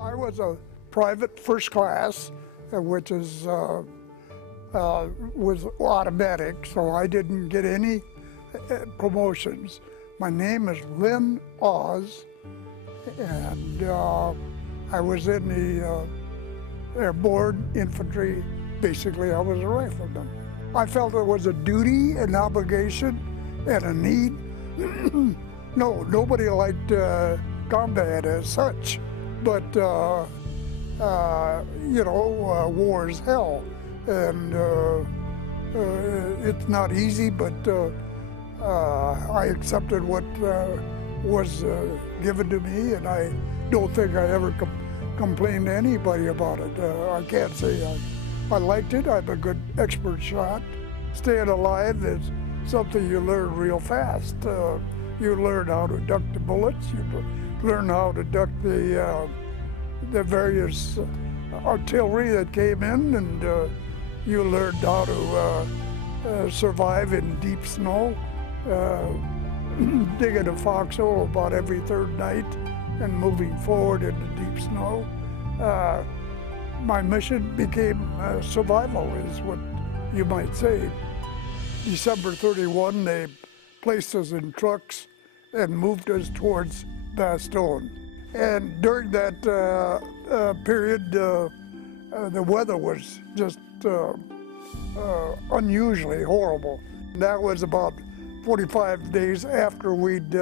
I was a private first class, which is was automatic, so I didn't get any promotions. My name is Lynn Oz, and I was in the airborne infantry. Basically, I was a rifleman. I felt it was a duty, an obligation, and a need. No, nobody liked combat as such, but you know, war is hell, and it's not easy, but I accepted what was given to me, and I don't think I ever complained to anybody about it. I can't say I liked it. I'm a good expert shot. Staying alive is something you learn real fast. You learn how to duck the bullets. You learn how to duck the various artillery that came in, and you learned how to survive in deep snow, digging a foxhole about every third night and moving forward into deep snow. My mission became survival, is what you might say. December 31, they placed us in trucks and moved us towards Bastogne. And during that period, the weather was just unusually horrible. That was about 45 days after we'd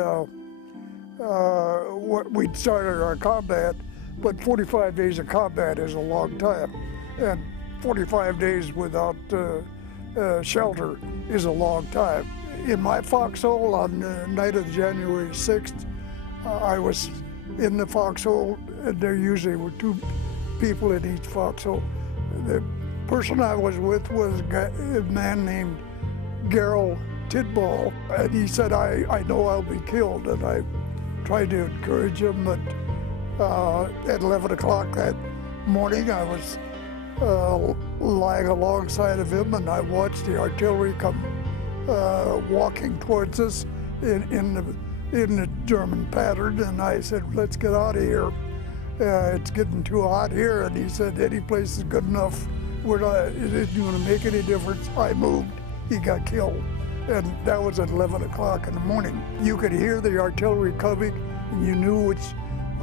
started our combat, but 45 days of combat is a long time, and 45 days without shelter is a long time. In my foxhole on the night of January 6th, I was in the foxhole, and there usually were two people in each foxhole. The person I was with was a man named Gerald Tidball, and he said, I know I'll be killed, and I tried to encourage him, but at 11 o'clock that morning, I was lying alongside of him, and I watched the artillery come walking towards us in the German pattern, and I said, let's get out of here. It's getting too hot here. And he said, any place is good enough. It isn't going to make any difference. I moved, he got killed. And that was at 11 o'clock in the morning. You could hear the artillery coming, and you knew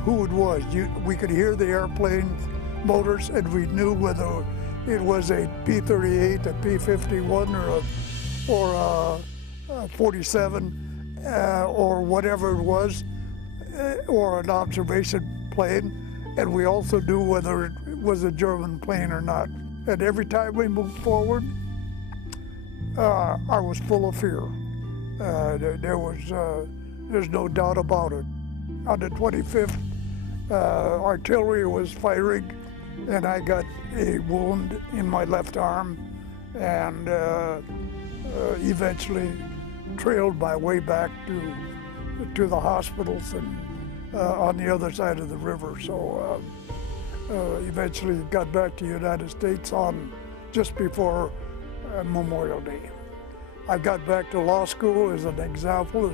who it was. We could hear the airplane motors, and we knew whether it was a P-38, a P-51, or a 47, or whatever it was, or an observation plane. And we also knew whether it was a German plane or not. And every time we moved forward, I was full of fear. There's no doubt about it. On the 25th, artillery was firing, and I got a wound in my left arm, and eventually trailed my way back to the hospitals and on the other side of the river. So eventually got back to the United States on just before Memorial Day. I got back to law school as an example.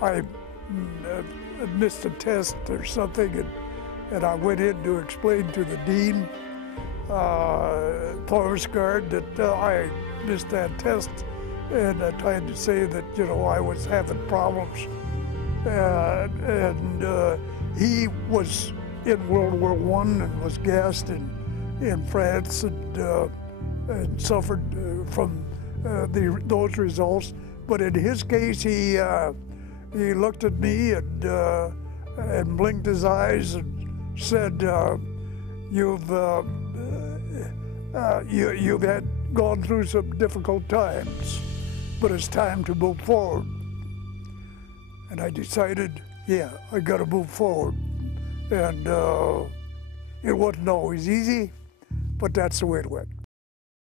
I missed a test or something, and I went in to explain to the dean, Forest Guard, that I missed that test, and I tried to say that, you know, I was having problems. He was in World War I and was gassed in France, and suffered from those results. But in his case, he looked at me and blinked his eyes and said, "You've had gone through some difficult times, but it's time to move forward." And I decided, yeah, I got to move forward. And it wasn't always easy, but that's the way it went.